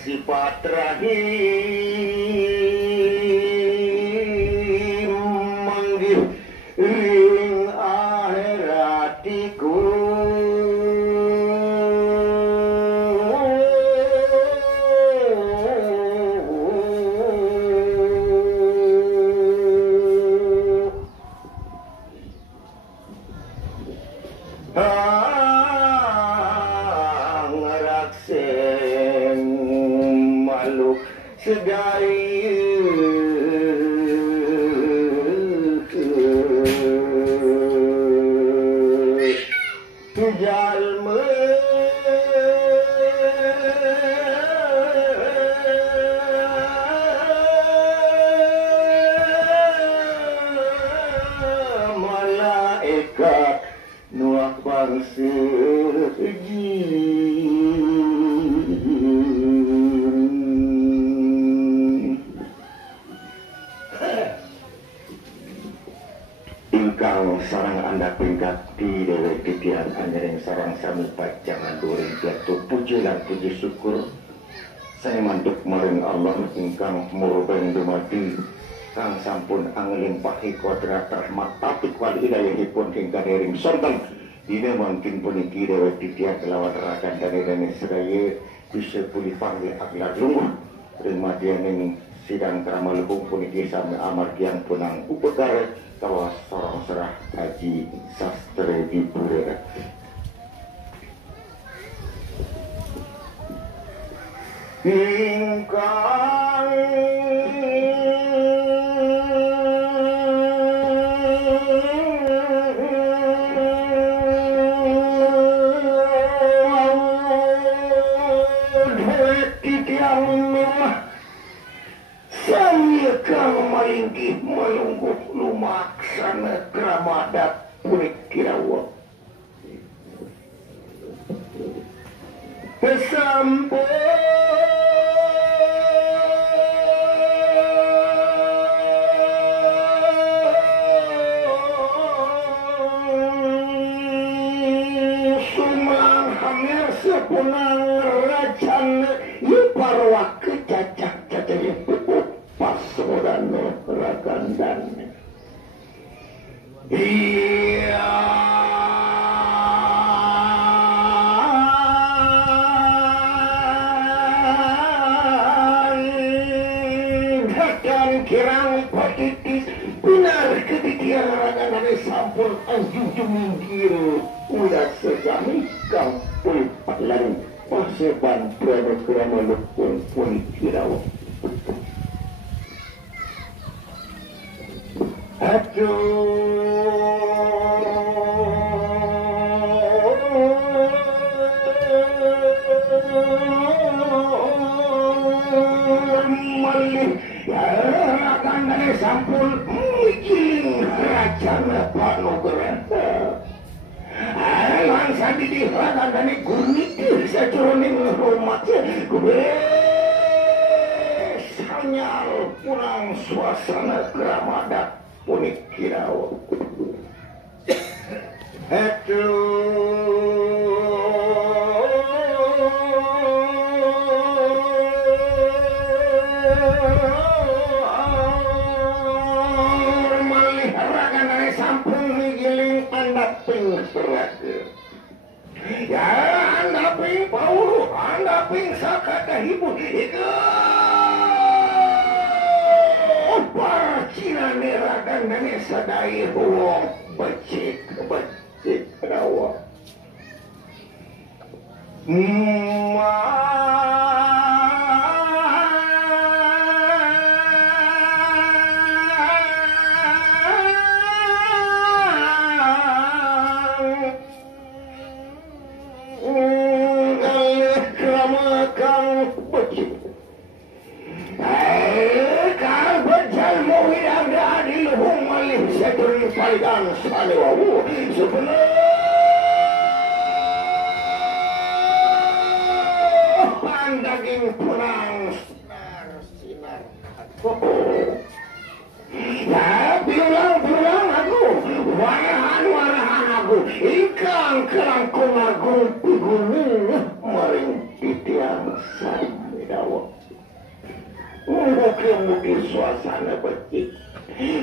Sifat rahim menggiring akhiratiku sedari jalma malaikat nuak bangsa sarang anda pinggati dewe titian anjering sarang sami pajangan during jatuh puji lan puji syukur saya mantuk maring Allah ingkang murben dumadi kang sampun anglimpahi kodrat rahmat tapi kuali hidayahipun hingga dering sonten dina mungkin puniki dewe titian kelawan rakan dan seraya bisa pulih panggil aklar lungguh rimadianing sidang keramalukung puniki sami amargian punang upekare tawas sorong serah Haji Sastre Dipura. Ingkang titiang memah saya kang maringgih melungguh lumaksana kramadat punik kirawa sampun sumlang hamil sepunang rajan iparwa kecacak-cacak pasoran ragandan iya kirang patitis benar ketitian ragan sampun anjung minggir udah sesami kang pun lain paseban krama lupun pun kirawa sampun mujing racana Panogeran alang sadi dihragan dan gurnitir sacuruning rumah sanyal pulang suasana keramadak punik kirawa ya anda ping paulu anda ping sakata hibun itu parcina neragan dan sadai huwong becik rawa Palidan salewawu sebelah daging perang sinar ya bilang aku warahan aku ikan kerangkung agung piguning maring titiang samidawa mugi suasana becik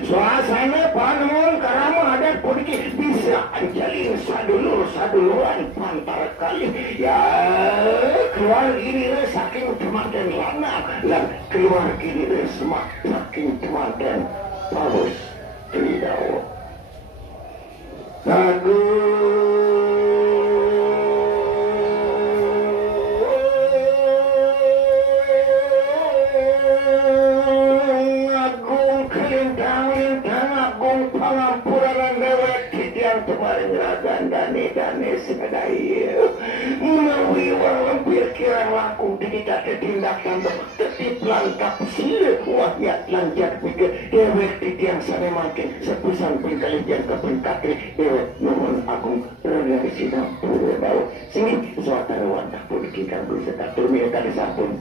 suasana panon karama adat politik bisa anjalin saduluran pantar kali ya keluar gini saking temanten lana lah keluar gini semak saking temanten paus tridawa dane sekedai menawi wang lampir kirang langkung tidak tindakan tetip langkap sila wahyat lanjat pikir dewek titiang sana makin sepusan pengkalian kepengkatri dewek nuhun agung renang sidang purwedau sini suatara wantah polikikan berserta turmil kali sampun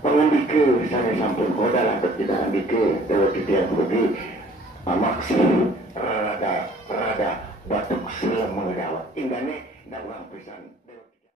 pengambike sana sampun kodalah tidak ambike dewek titiang pergi maksi rada batuk silam mengedawat indahnya dakwang pisan